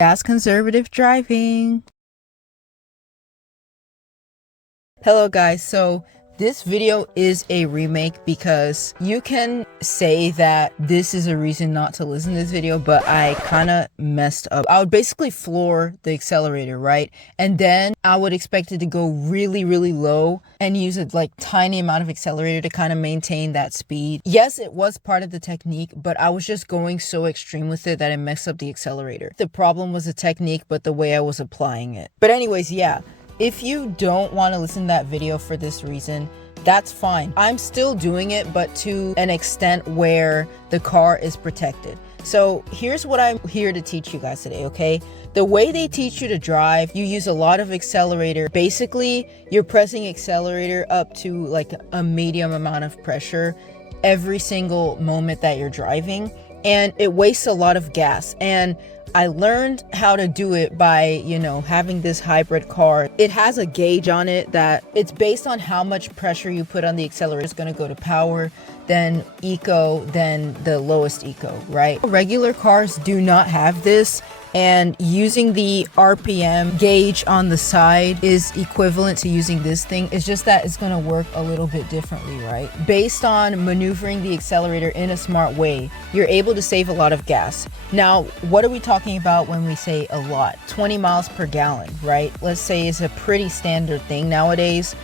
Gas conservative driving. Hello guys, so this video is a remake because you can say that this is a reason not to listen to this video, but I kind of messed up. I would basically floor the accelerator, right? And then I would expect it to go really low and use a tiny amount of accelerator to kind of maintain that speed. Yes, it was part of the technique, but I was just going so extreme with it that it messed up the accelerator. The problem was the technique, but the way I was applying it. But anyways, yeah. If you don't want to listen to that video for this reason, that's fine. I'm still doing it, but to an extent where the car is protected. So here's what I'm here to teach you guys today, okay? The way they teach you to drive, you use a lot of accelerator. Basically, you're pressing accelerator up to a medium amount of pressure every single moment that you're driving, and it wastes a lot of gas. And I learned how to do it by, having this hybrid car. It has a gauge on it that it's based on how much pressure you put on the accelerator. It's going to go to power, then eco, then the lowest eco, right? Regular cars do not have this, and using the RPM gauge on the side is equivalent to using this thing. It's just that it's going to work a little bit differently, right? Based on maneuvering the accelerator in a smart way, you're able to save a lot of gas. Now, what are we talking about when we say a lot? 20 miles per gallon, right? Let's say it's a pretty standard thing nowadays.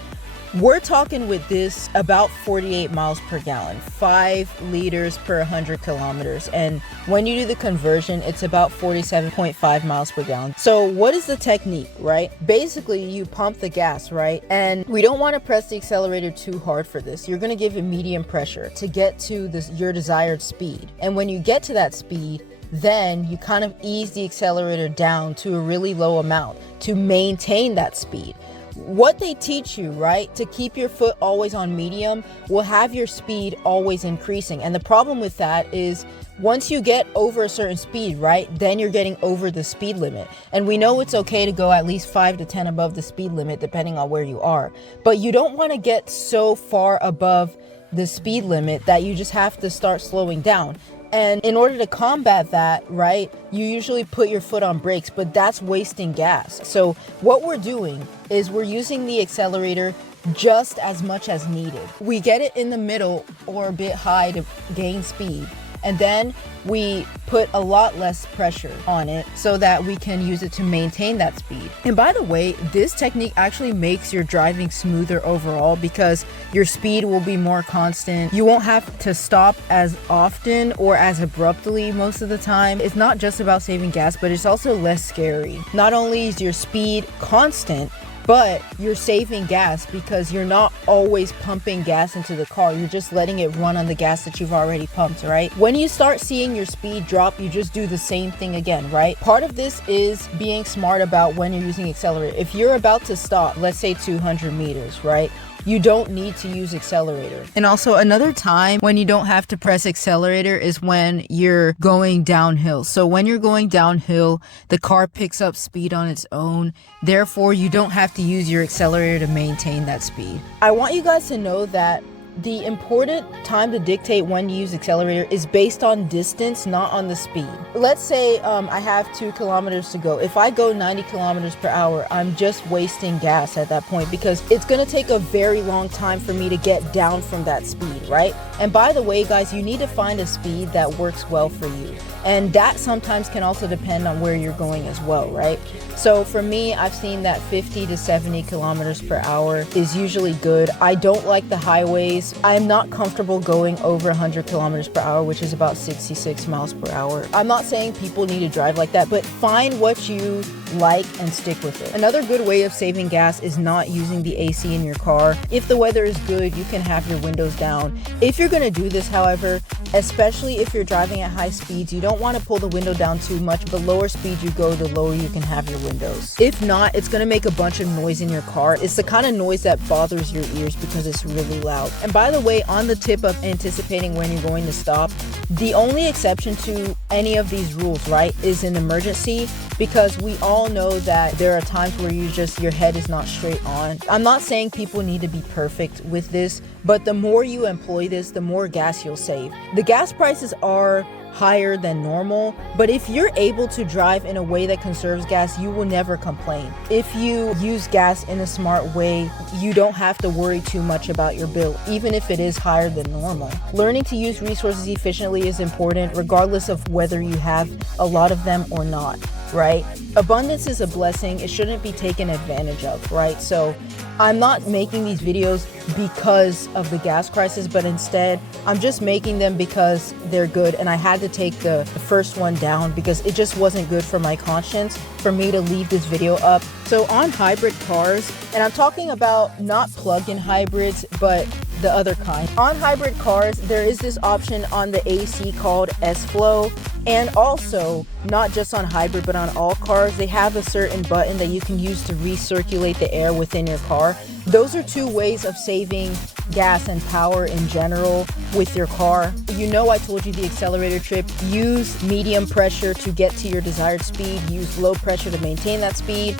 We're talking with this about 48 miles per gallon, 5 liters per 100 kilometers. And when you do the conversion, it's about 47.5 miles per gallon. So what is the technique, right? Basically, you pump the gas, right? And we don't want to press the accelerator too hard for this. You're going to give it medium pressure to get to your desired speed. And when you get to that speed, then you kind of ease the accelerator down to a really low amount to maintain that speed. What they teach you, right, to keep your foot always on medium will have your speed always increasing. And the problem with that is once you get over a certain speed, right, then you're getting over the speed limit. And we know it's okay to go at least 5 to 10 above the speed limit depending on where you are. But you don't want to get so far above the speed limit that you just have to start slowing down. And in order to combat that, right, you usually put your foot on brakes, but that's wasting gas. So what we're doing is we're using the accelerator just as much as needed. We get it in the middle or a bit high to gain speed. And then we put a lot less pressure on it so that we can use it to maintain that speed. And by the way, this technique actually makes your driving smoother overall because your speed will be more constant. You won't have to stop as often or as abruptly most of the time. It's not just about saving gas, but it's also less scary. Not only is your speed constant, but you're saving gas because you're not always pumping gas into the car. You're just letting it run on the gas that you've already pumped, right? When you start seeing your speed drop, you just do the same thing again, right? Part of this is being smart about when you're using accelerator. If you're about to stop, let's say 200 meters, right? You don't need to use accelerator. And also another time when you don't have to press accelerator is when you're going downhill. So when you're going downhill, the car picks up speed on its own. Therefore, you don't have to use your accelerator to maintain that speed. I want you guys to know that the important time to dictate when to use accelerator is based on distance, not on the speed. Let's say I have 2 kilometers to go. If I go 90 kilometers per hour, I'm just wasting gas at that point because it's going to take a very long time for me to get down from that speed, right? And by the way, guys, you need to find a speed that works well for you. And that sometimes can also depend on where you're going as well, right? So for me, I've seen that 50 to 70 kilometers per hour is usually good. I don't like the highways. I'm not comfortable going over 100 kilometers per hour, which is about 66 miles per hour. I'm not saying people need to drive like that, but find what you like and stick with it. Another good way of saving gas is not using the AC in your car. If the weather is good, you can have your windows down. If you're going to do this, however, especially if you're driving at high speeds, you don't want to pull the window down too much. The lower speed you go, the lower you can have your windows. If not, it's going to make a bunch of noise in your car. It's the kind of noise that bothers your ears because it's really loud. And by the way, on the tip of anticipating when you're going to stop, the only exception to any of these rules, right, is an emergency, because we all know that there are times where your head is not straight on. I'm not saying people need to be perfect with this, but the more you employ this, the more gas you'll save. The gas prices are higher than normal, but if you're able to drive in a way that conserves gas, you will never complain. If you use gas in a smart way, you don't have to worry too much about your bill, even if it is higher than normal. Learning to use resources efficiently is important, regardless of whether you have a lot of them or not, right? Abundance is a blessing. It shouldn't be taken advantage of, right? So I'm not making these videos because of the gas crisis, but instead I'm just making them because they're good, and I had to take the first one down because it just wasn't good for my conscience for me to leave this video up. So on hybrid cars, and I'm talking about not plug-in hybrids, but the other kind. On hybrid cars, there is this option on the AC called S-Flow, and also not just on hybrid but on all cars, they have a certain button that you can use to recirculate the air within your car. Those are two ways of saving gas and power in general with your car. You know, I told you the accelerator trip. Use medium pressure to get to your desired speed. Use low pressure to maintain that speed.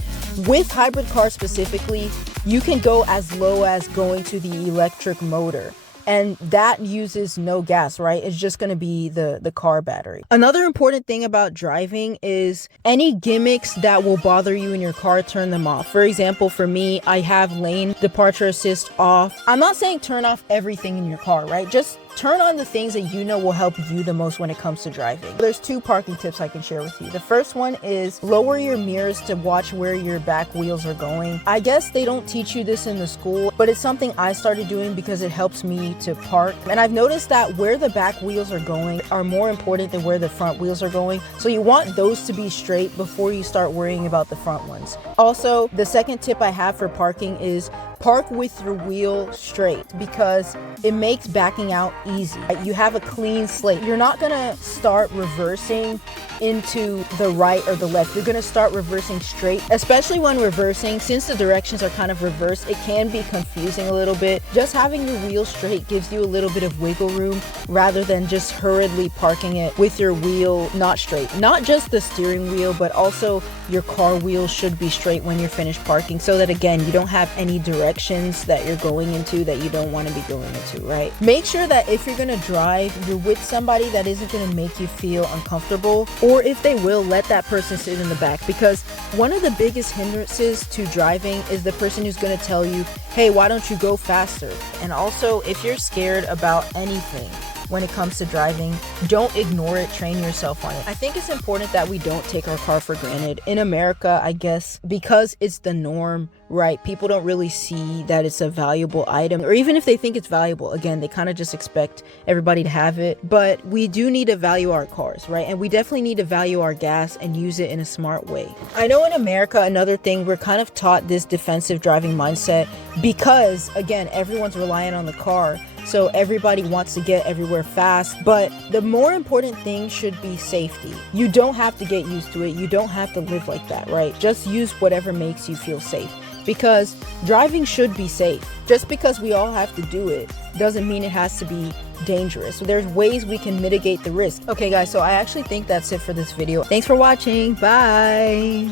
With hybrid cars specifically, you can go as low as going to the electric motor, and that uses no gas, right? It's just going to be the car battery. Another important thing about driving is any gimmicks that will bother you in your car, turn them off. For example, for me, I have lane departure assist off. I'm not saying turn off everything in your car, right? Just turn on the things that you know will help you the most when it comes to driving. There's two parking tips I can share with you. The first one is lower your mirrors to watch where your back wheels are going. I guess they don't teach you this in the school, but it's something I started doing because it helps me to park. And I've noticed that where the back wheels are going are more important than where the front wheels are going. So you want those to be straight before you start worrying about the front ones. Also, the second tip I have for parking is park with your wheel straight, because it makes backing out easy. You have a clean slate. You're not gonna start reversing into the right or the left. You're gonna start reversing straight, especially when reversing. Since the directions are kind of reversed, it can be confusing a little bit. Just having your wheel straight gives you a little bit of wiggle room rather than just hurriedly parking it with your wheel not straight. Not just the steering wheel, but also your car wheel should be straight when you're finished parking, so that again, you don't have any directions that you're going into that you don't want to be going into, right? Make sure that if you're gonna drive, you're with somebody that isn't gonna make you feel uncomfortable, or if they will, let that person sit in the back, because one of the biggest hindrances to driving is the person who's going to tell you, hey, why don't you go faster? And also, if you're scared about anything when it comes to driving, don't ignore it, train yourself on it. I think it's important that we don't take our car for granted. In America, I guess, because it's the norm, right? People don't really see that it's a valuable item, or even if they think it's valuable, again, they kind of just expect everybody to have it. But we do need to value our cars, right? And we definitely need to value our gas and use it in a smart way. I know in America, another thing, we're kind of taught this defensive driving mindset because, again, everyone's relying on the car. So everybody wants to get everywhere fast, but the more important thing should be safety. You don't have to get used to it. You don't have to live like that, right? Just use whatever makes you feel safe, because driving should be safe. Just because we all have to do it doesn't mean it has to be dangerous. So there's ways we can mitigate the risk. Okay guys, so I actually think that's it for this video. Thanks for watching. Bye.